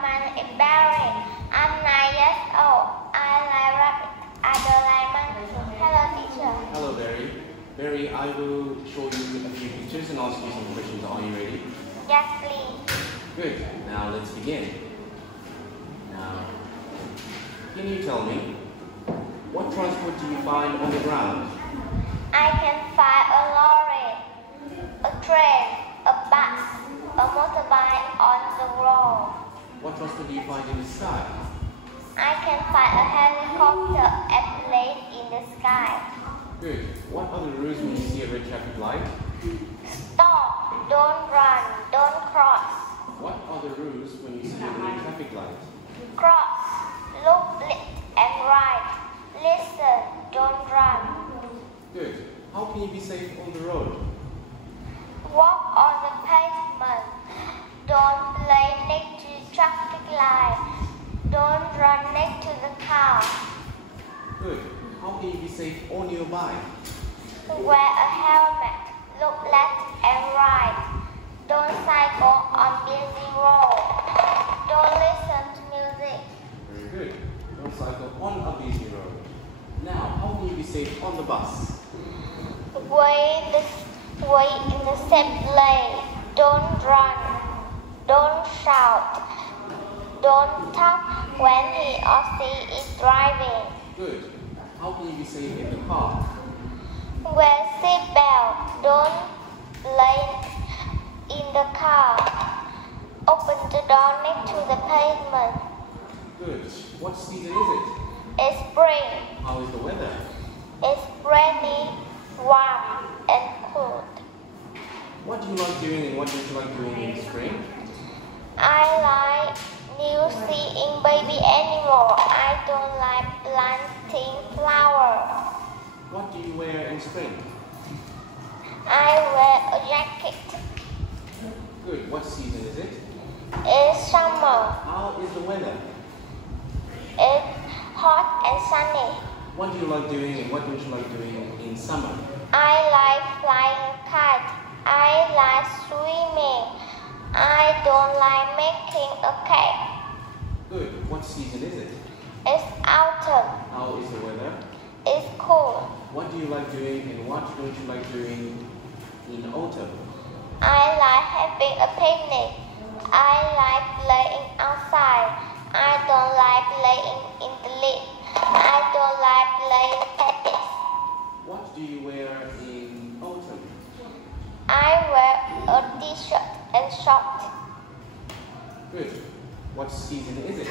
man embarrassing. I'm 9 years old. I like rabbit. I don't like monkey. Hello, teacher. Hello, Barry. Barry, I will show you a few pictures and ask you some questions. Are you ready? Yes, please. Good. Now let's begin. Now, can you tell me, what transport do you find on the ground? I can find a lorry, a train, a bus, a motorbike on the road. What transport do you find in the sky? I can find a helicopter and plane in the sky. Good. What are the rules when you see a red traffic light? Stop, don't run, don't cross. What are the rules when you see a green traffic light? Cross, look left and right. Listen, don't run. Good. How can you be safe on the road? Walk on the pavement. Don't play next to the traffic light. Don't run next to the car. Good. How can you be safe on your bike? Wear a helmet. Look left and right. Don't cycle on busy road. Don't listen to music. Very good. Don't cycle on a busy road. Now, how can you be safe on the bus? Wait in the same lane. Don't run. Don't shout. Don't talk when he or she is driving. Good. How can you be safe in the car? Wear seatbelt. Don't lay in the car. Open the door next to the pavement. Good. What season is it? It's spring. How is the weather? It's rainy, warm, and cold. What do you like doing and what don't you like doing in spring? I like new seeing baby animal. I don't like planting flower. What do you wear in spring? I wear a jacket. Good. What season is it? It's summer. How is the weather? It's hot and sunny. What do you like doing and what don't you like doing in summer? I like flying kite. I like swimming. I don't like making a cake. Good. What season is it? It's autumn. How is the weather? It's cool. What do you like doing and what don't you like doing in autumn? I like having a picnic. I like playing outside. I don't like playing in the lake. I don't like playing tennis. What do you wear in autumn? I wear a t-shirt and shorts. Good. What season is it?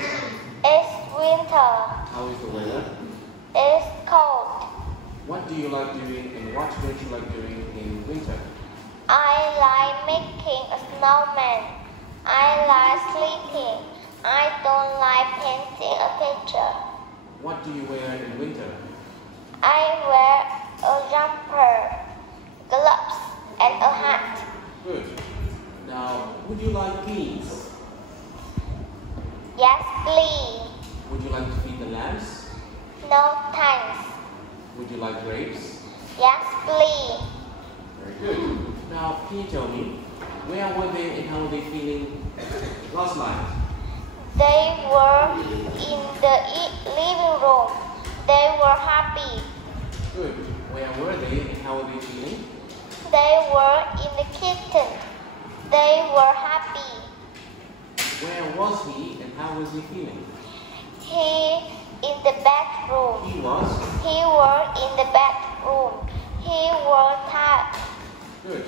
It's winter. How is the weather? It's cold. What do you like doing and what don't you like doing in winter? I like making a snowman. I like sleeping. I don't like painting a picture. What do you wear in winter? I wear a jumper, gloves, and a hat. Good. Now, would you like peas? Yes, please. Would you like to feed the lambs? No thanks. Would you like grapes? Yes, please. Very good. Now, can you tell me, where were they and how were they feeling last night? They were in the living room. They were happy. Good. Where were they and how were they feeling? They were in the kitchen. They were happy. Where was he and how was he feeling? He in the bedroom. He was? He were in the bedroom. He were tired. Good.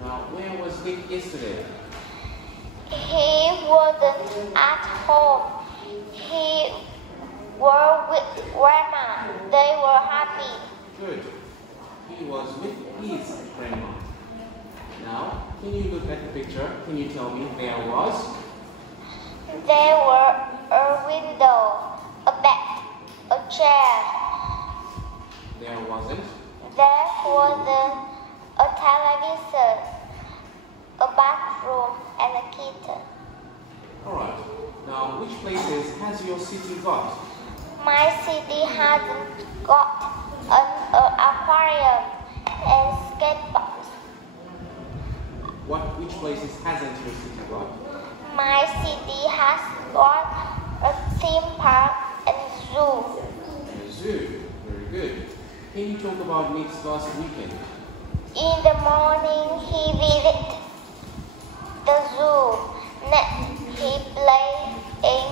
Now, where was Nick yesterday? He wasn't at home. He were with grandma. They were happy. Good. He was with his grandma. Now, can you look at the picture? Can you tell me there was? There were a window, a bed, a chair. There wasn't. There wasn't a television, a bathroom, and a kitchen. Alright. Now, which places has your city got? My city hasn't got an aquarium and skateboards. Which places hasn't your city got? My city has got a theme park and zoo. A zoo. Very good. Can you talk about Nick's last weekend? In the morning, he visited the zoo. Next, he played in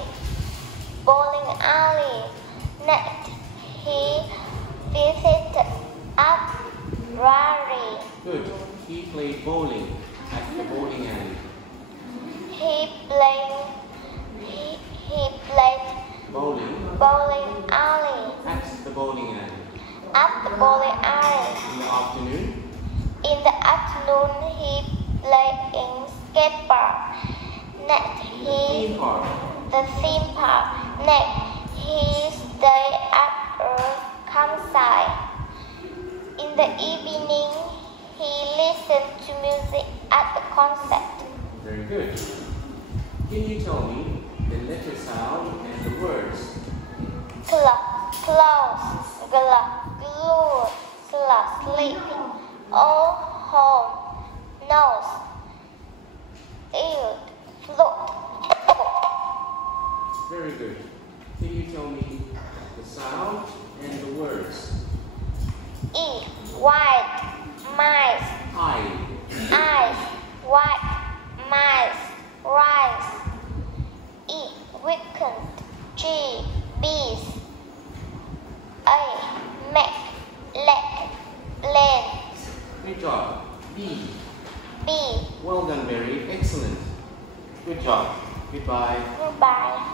bowling alley. Next, he visited a library. Good. He played bowling at the bowling alley. He played bowling alley. At the bowling alley. At the bowling alley. In the afternoon? In the afternoon, he played in skate park. Next, Theme park. the theme park. Next, he stayed at a campsite. In the evening, he listened to music at the concert. Very good. Can you tell me the letter sound and the words? Close, glue, sleeping, home, nose, ear, float. Very good. Can you tell me the sound and the words? E, white, mice, eyes, white, mice, rice. E, weekend, G, bees. A, Mac, leg, plane. Good job. B. B, Well done, Mary. Excellent. Good job. Goodbye. goodbye.